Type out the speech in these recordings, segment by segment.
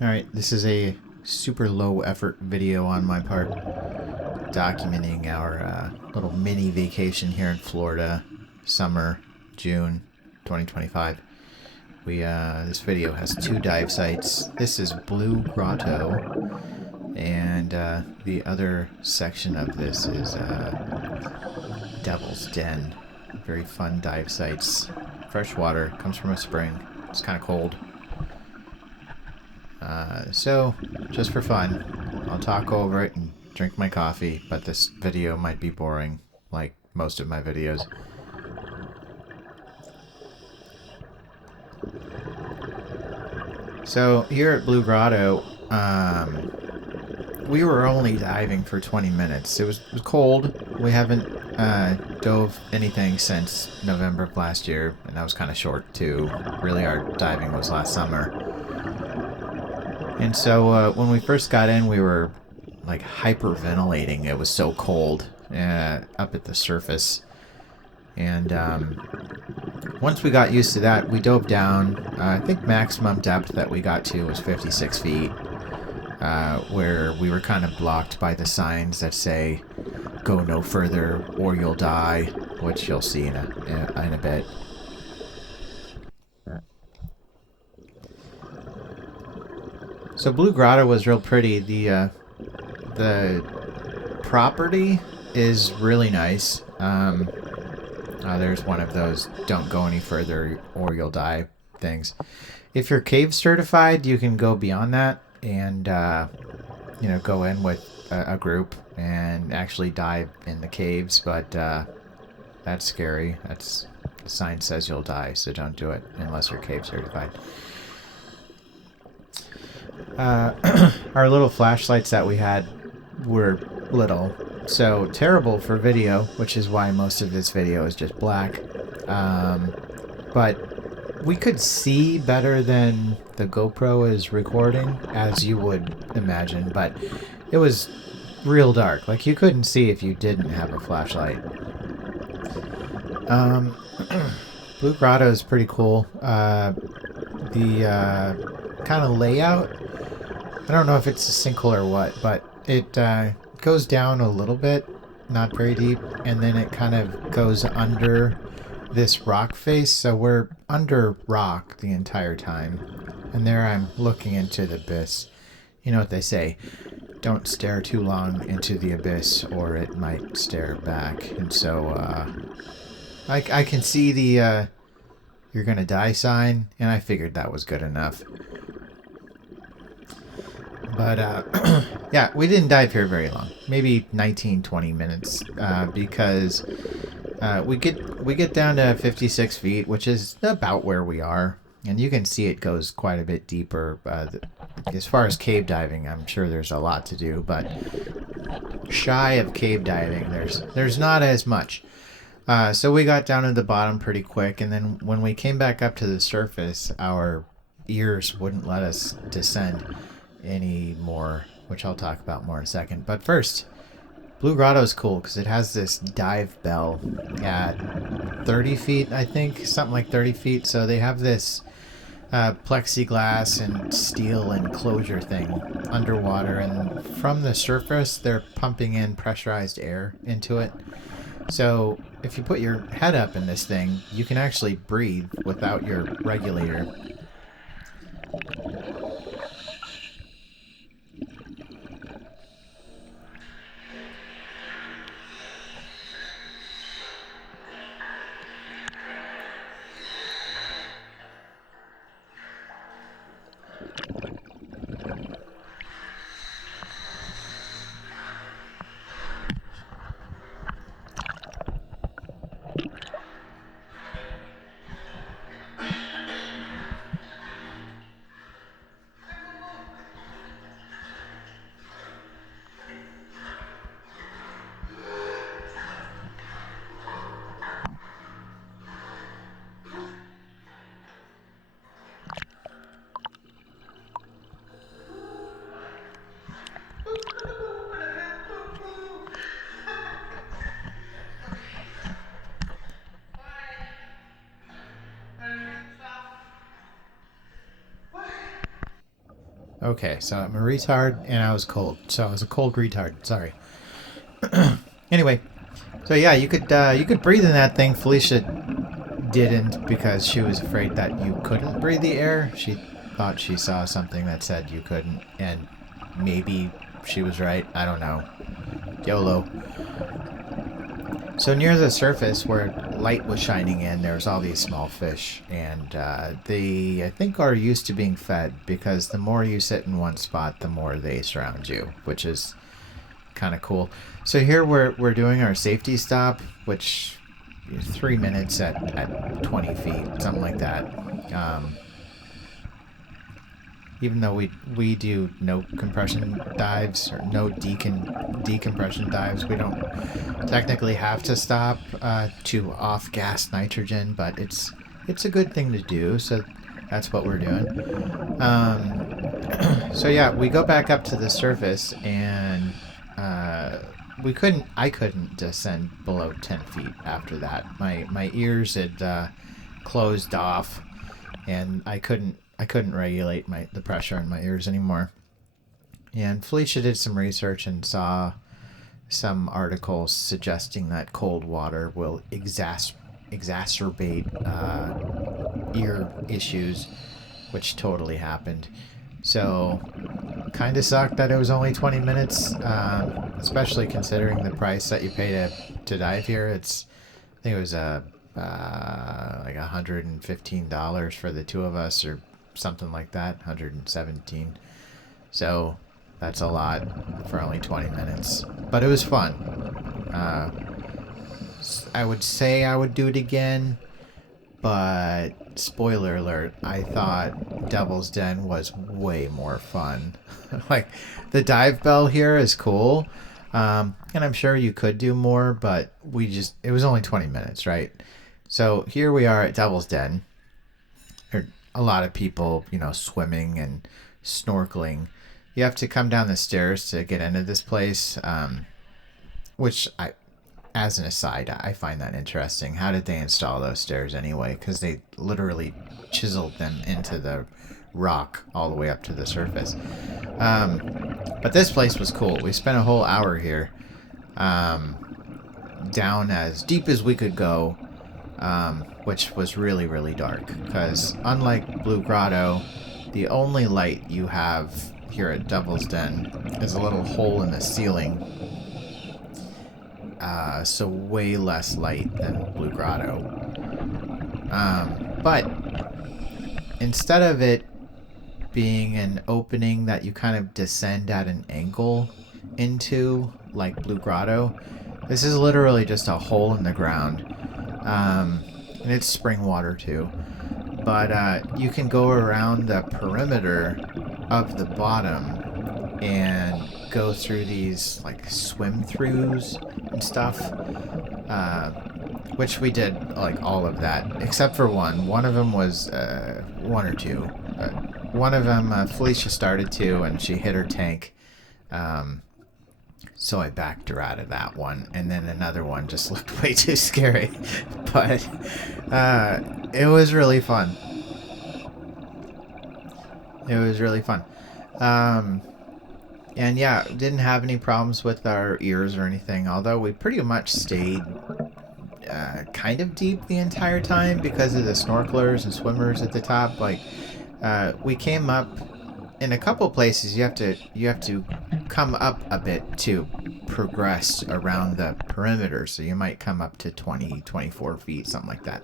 Alright, this is a super low effort video on my part, documenting our little mini vacation here in Florida, summer, June 2025. This video has two dive sites. This is Blue Grotto, and the other section of this is Devil's Den. Very fun dive sites. Fresh water, comes from a spring. It's kind of cold. So, just for fun, I'll talk over it and drink my coffee, but this video might be boring, like most of my videos. So, here at Blue Grotto, we were only diving for 20 minutes. It was cold. We haven't dove anything since November of last year, and that was kind of short too. Really, our diving was last summer. And so when we first got in, we were like hyperventilating. It was so cold up at the surface. And once we got used to that, we dove down. I think maximum depth that we got to was 56 feet, where we were kind of blocked by the signs that say, "Go no further or you'll die," which you'll see in a bit. So Blue Grotto was real pretty. The property is really nice. There's one of those "don't go any further or you'll die" things. If you're cave certified, you can go beyond that and go in with a group and actually dive in the caves. But that's scary. The sign says you'll die, so don't do it unless you're cave certified. Our little flashlights that we had were little, so terrible for video, which is why most of this video is just black. But we could see better than the GoPro is recording, as you would imagine, but it was real dark. Like, you couldn't see if you didn't have a flashlight. Blue Grotto is pretty cool. The kind of layout, I don't know if it's a sinkhole or what, but it goes down a little bit, not very deep, and then it kind of goes under this rock face, so we're under rock the entire time. And there I'm looking into the abyss. You know what they say, don't stare too long into the abyss or it might stare back. And so I can see the "you're gonna die" sign, and I figured that was good enough. But, yeah, we didn't dive here very long. Maybe 19, 20 minutes, because we get down to 56 feet, which is about where we are. And you can see it goes quite a bit deeper. As far as cave diving, I'm sure there's a lot to do, but shy of cave diving, there's not as much. So we got down to the bottom pretty quick, and then when we came back up to the surface, our ears wouldn't let us descend anymore, which I'll talk about more in a second. But first, Blue Grotto is cool because it has this dive bell at 30 feet, I think, something like 30 feet. So they have this plexiglass and steel enclosure thing underwater, and from the surface they're pumping in pressurized air into it. So if you put your head up in this thing, you can actually breathe without your regulator. Okay, so I'm a retard and I was cold. So I was a cold retard. Sorry. Anyway, so yeah, you could breathe in that thing. Felicia didn't because she was afraid that you couldn't breathe the air. She thought she saw something that said you couldn't, and maybe she was right. I don't know. YOLO. So near the surface where light was shining in, there's all these small fish, and they, I think, are used to being fed because the more you sit in one spot, the more they surround you, which is kind of cool. So here we're doing our safety stop, which is 3 minutes at 20 feet, something like that. Even though we do no compression dives or no decompression dives, we don't technically have to stop to off gas nitrogen, but it's a good thing to do. So that's what we're doing. So yeah, we go back up to the surface, and I couldn't descend below 10 feet after that. My ears had closed off, and I couldn't regulate the pressure in my ears anymore. And Felicia did some research and saw some articles suggesting that cold water will exacerbate ear issues, which totally happened. So, kind of sucked that it was only 20 minutes, especially considering the price that you pay to dive here. I think it was like $115 for the two of us, or something like that, 117. So that's a lot for only 20 minutes, but it was fun. I would say I would do it again, but spoiler alert, I thought Devil's Den was way more fun. Like, the dive bell here is cool, and I'm sure you could do more, but it was only 20 minutes, right? So here we are at Devil's Den. A lot of people, swimming and snorkeling. You have to come down the stairs to get into this place, which as an aside, I find that interesting. How did they install those stairs anyway? Because they literally chiseled them into the rock all the way up to the surface. But this place was cool. We spent a whole hour here, down as deep as we could go. Which was really, really dark, because unlike Blue Grotto, the only light you have here at Devil's Den is a little hole in the ceiling, so way less light than Blue Grotto. But instead of it being an opening that you kind of descend at an angle into, like Blue Grotto, this is literally just a hole in the ground. And it's spring water too, but you can go around the perimeter of the bottom and go through these like swim throughs and stuff, which we did, like all of that except for one of them was one or two. One of them Felicia started to, and she hit her tank, so I backed her out of that one, and then another one just looked way too scary. But it was really fun. And yeah, didn't have any problems with our ears or anything, although we pretty much stayed kind of deep the entire time because of the snorkelers and swimmers at the top. Like, we came up in a couple places. You have to come up a bit to progress around the perimeter, so you might come up to 24 feet, something like that.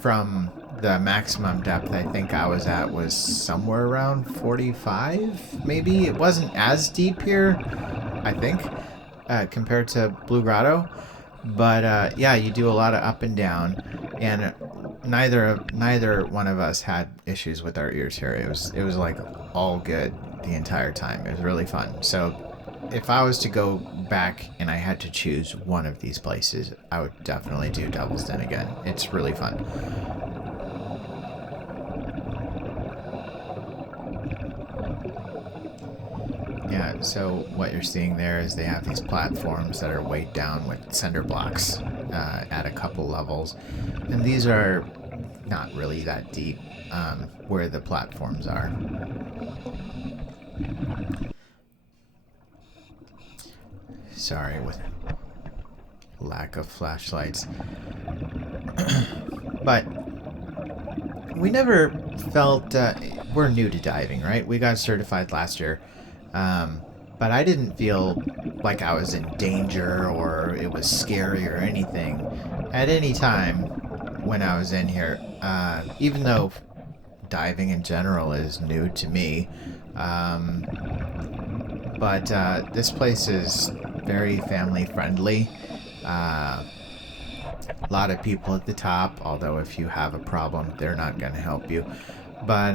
From the maximum depth I think I was at was somewhere around 45, maybe. It wasn't as deep here, I think, compared to Blue Grotto, but yeah, you do a lot of up and down, and neither one of us had issues with our ears here. It was like all good the entire time. It was really fun. So if I was to go back and I had to choose one of these places, I would definitely do Devil's Den again. It's really fun. Yeah, so what you're seeing there is they have these platforms that are weighed down with cinder blocks at a couple levels. And these are not really that deep where the platforms are. Sorry, with lack of flashlights. But we never felt... we're new to diving, right? We got certified last year. But I didn't feel like I was in danger or it was scary or anything at any time when I was in here. Even though diving in general is new to me. But this place is very family friendly. A lot of people at the top, although if you have a problem, they're not going to help you. But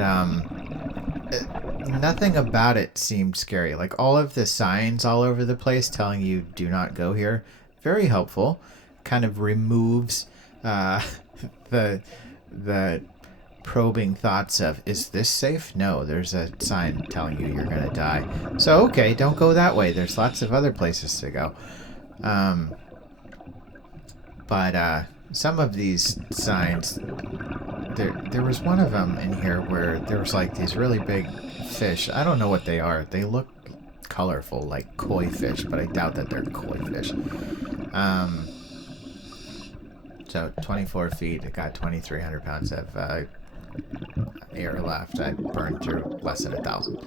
nothing about it seemed scary. Like all of the signs all over the place telling you do not go here, very helpful. Kind of removes the probing thoughts of, is this safe? No, there's a sign telling you you're gonna die. So okay, don't go that way. There's lots of other places to go. But some of these signs, there was one of them in here where there was like these really big fish. I don't know what they are. They look colorful, like koi fish, but I doubt that they're koi fish. So 24 feet, it got 2,300 pounds of air left. I burned through less than 1,000.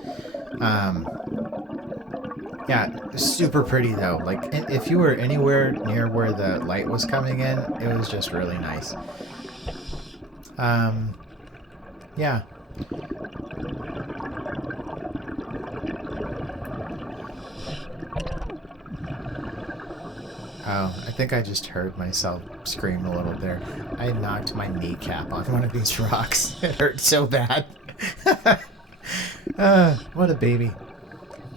Yeah, super pretty though. Like if you were anywhere near where the light was coming in, it was just really nice. Yeah. Oh, I think I just heard myself scream a little there. I knocked my kneecap on one of these rocks. It hurt so bad. What a baby.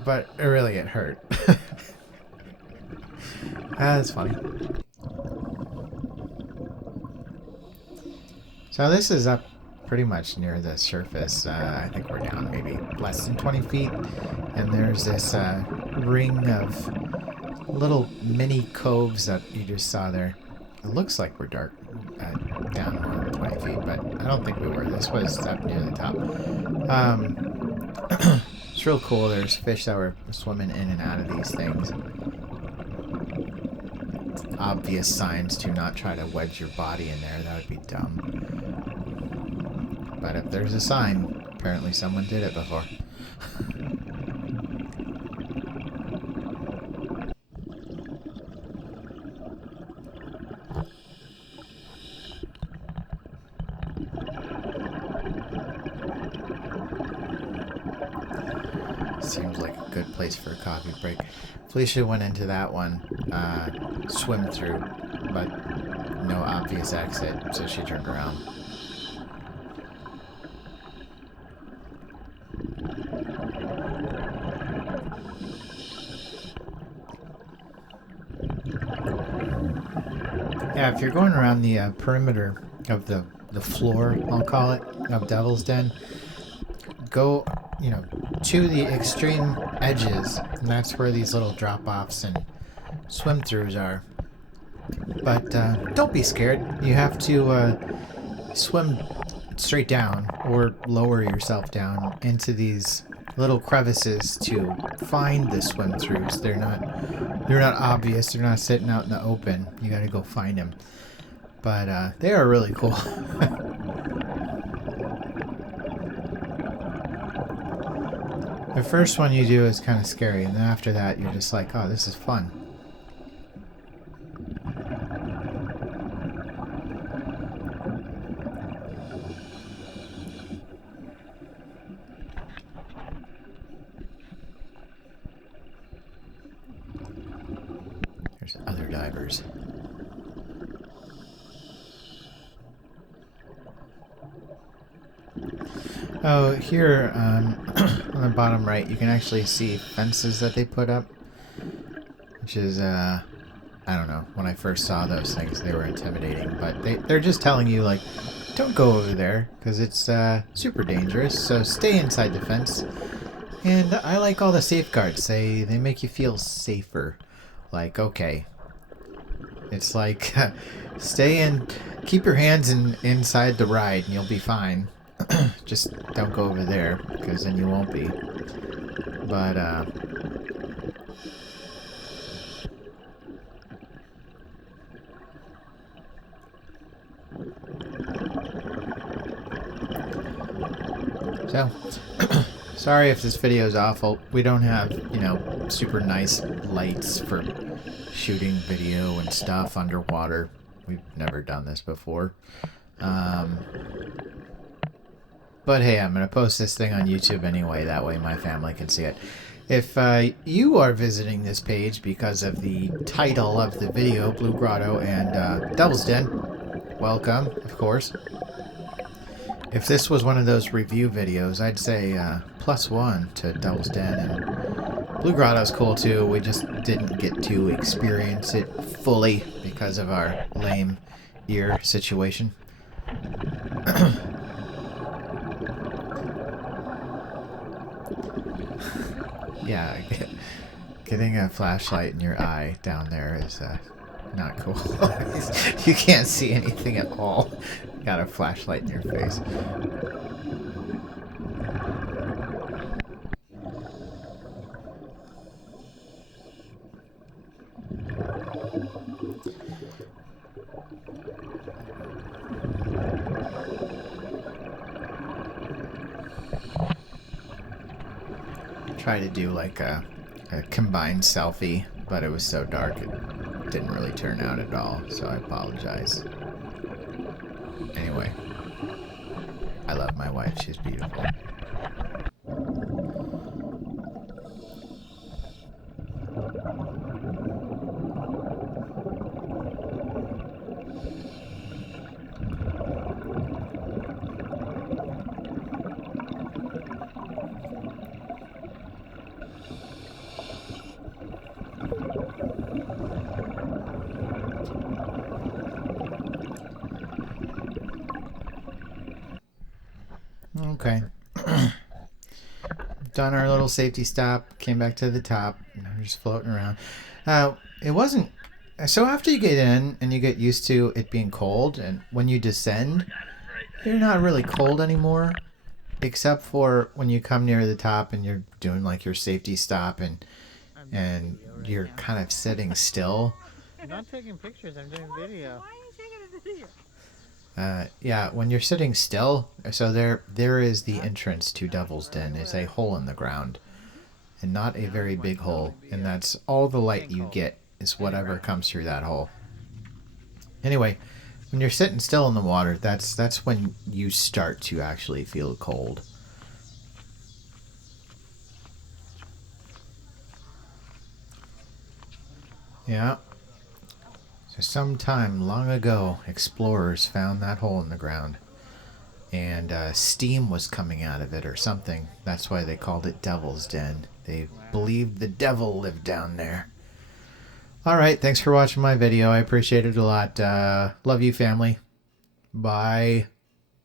But really, it hurt. That's funny. So this is up pretty much near the surface. I think we're down maybe less than 20 feet. And there's this ring of little mini coves that you just saw there. It looks like we're down more than 20 feet, but I don't think we were. This was up near the top. It's real cool. There's fish that were swimming in and out of these things. Obvious signs to not try to wedge your body in there. That would be dumb. But if there's a sign, apparently someone did it before. Seems like a good place for a coffee break. Felicia went into that one, swim through, but no obvious exit, so she turned around. Yeah, if you're going around the perimeter of the floor, I'll call it, of Devil's Den, go, to the extreme edges, and that's where these little drop-offs and swim-throughs are. But don't be scared. You have to swim straight down or lower yourself down into these little crevices to find the swim-throughs. They're not obvious. They're not sitting out in the open. You got to go find them. But they are really cool. The first one you do is kind of scary, and then after that you're just like, oh, this is fun. There's other divers. Oh, here on the bottom right, you can actually see fences that they put up, which is, I don't know, when I first saw those things, they were intimidating, but they're just telling you, like, don't go over there, because it's super dangerous, so stay inside the fence. And I like all the safeguards. They make you feel safer. Like, okay, It's like, stay in, keep your hands inside the ride and you'll be fine. Just don't go over there, because then you won't be. But, so, sorry if this video is awful. We don't have, you know, super nice lights for shooting video and stuff underwater. We've never done this before. But hey, I'm going to post this thing on YouTube anyway. That way my family can see it. If you are visiting this page because of the title of the video, Blue Grotto and Devil's Den, welcome, of course. If this was one of those review videos, I'd say +1 to Devil's Den. And Blue Grotto's cool too. We just didn't get to experience it fully because of our lame ear situation. Yeah, getting a flashlight in your eye down there is not cool. You can't see anything at all. Got a flashlight in your face. Try to do like a combined selfie, but it was so dark it didn't really turn out at all, so I apologize. Anyway, I love my wife, she's beautiful. Okay. Done our little safety stop, came back to the top, we're just floating around. It wasn't, so after you get in and you get used to it being cold, and when you descend, you're not really cold anymore, except for when you come near the top and you're doing like your safety stop and you're kind of sitting still. I'm not taking pictures, I'm doing video. Why are you taking a video? Yeah, when you're sitting still, so there is the entrance to Devil's Den. It's a hole in the ground, and not a very big hole, and that's all the light you get is whatever comes through that hole. Anyway, when you're sitting still in the water, that's when you start to actually feel cold. Yeah. So sometime long ago, explorers found that hole in the ground, and steam was coming out of it or something. That's why they called it Devil's Den. They believed the devil lived down there. Alright, thanks for watching my video. I appreciate it a lot. Love you, family. Bye.